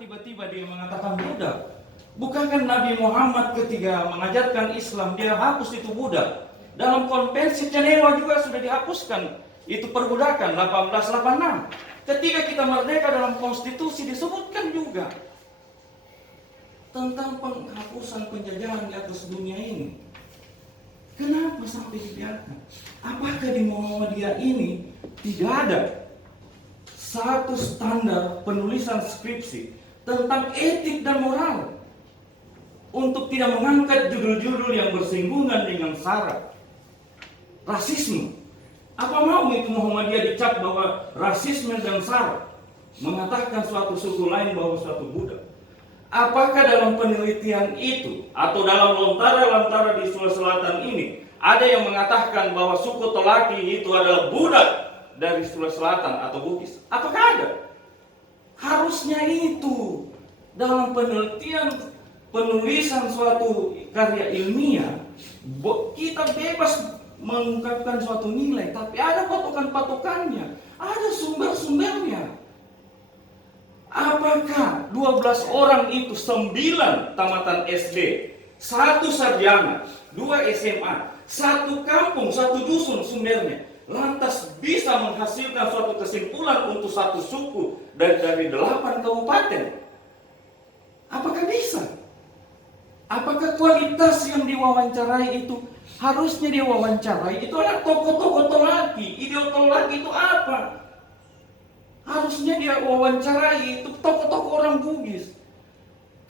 tiba-tiba dia mengatakan budak? Bukankah Nabi Muhammad ketika mengajarkan Islam dia hapus itu budak? Dalam konvensi Jenewa juga sudah dihapuskan itu perbudakan 1886. Ketika kita merdeka dalam konstitusi disebutkan juga tentang penghapusan penjajahan di atas dunia ini. Kenapa sampai dibiarkan? Apakah di Muhammadiyah ini tidak ada satu standar penulisan skripsi tentang etik dan moral untuk tidak mengangkat judul-judul yang bersinggungan dengan sara rasisme? Apa mau itu Muhammadiyah dicap bahwa rasisme dan sara mengatakan suatu suku lain bahwa suatu budak? Apakah dalam penelitian itu atau dalam lontara-lontara di Sulawesi Selatan ini ada yang mengatakan bahwa suku Tolaki itu adalah budak dari Sulawesi Selatan atau Bugis? Apakah ada? Harusnya itu dalam penelitian penulisan suatu karya ilmiah kita bebas mengungkapkan suatu nilai, tapi ada patokan-patokannya, ada sumber-sumbernya. Apakah 12 orang itu 9 tamatan SD, 1 sarjana, 2 SMA, 1 kampung, 1 dusun sumbernya, lantas bisa menghasilkan suatu kesimpulan untuk satu suku dari 8 kabupaten? Apakah bisa? Apakah kualitas yang diwawancarai itu harusnya diwawancarai itu adalah tokoh-tokoh Tolaki? Ideologi Tolaki itu apa? Harusnya dia wawancarai itu tokoh-tokoh orang Bugis.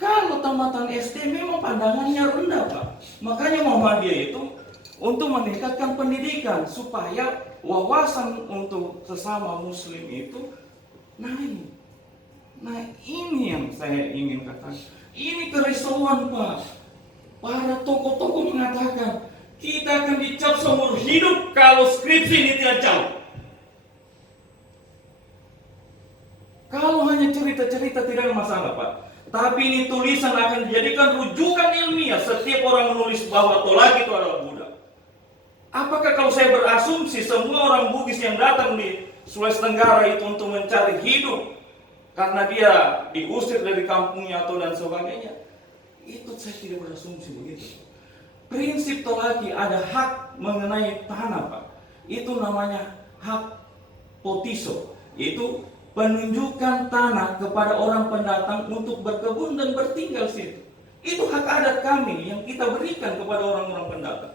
Kalau tamatan SD memang pandangannya rendah, Pak. Makanya Muhammadiyah itu untuk meningkatkan pendidikan supaya wawasan untuk sesama muslim itu naik. Nah, ini yang saya ingin katakan. Ini kerisauan, Pak. Para tokoh-tokoh mengatakan kita akan dicap seumur hidup kalau skripsi ini tidak jauh. Kalau hanya cerita-cerita tidak ada masalah, Pak. Tapi ini tulisan akan dijadikan rujukan ilmiah setiap orang menulis bahwa Tolaki itu adalah budak. Apakah kalau saya berasumsi semua orang Bugis yang datang di Sulawesi Tenggara itu untuk mencari hidup karena dia diusir dari kampungnya atau dan sebagainya? Itu saya tidak berasumsi begitu. Prinsip Tolaki ada hak mengenai tanah, Pak. Itu namanya hak potiso. Itu penunjukan tanah kepada orang pendatang untuk berkebun dan bertinggal situ. Itu hak adat kami yang kita berikan kepada orang-orang pendatang.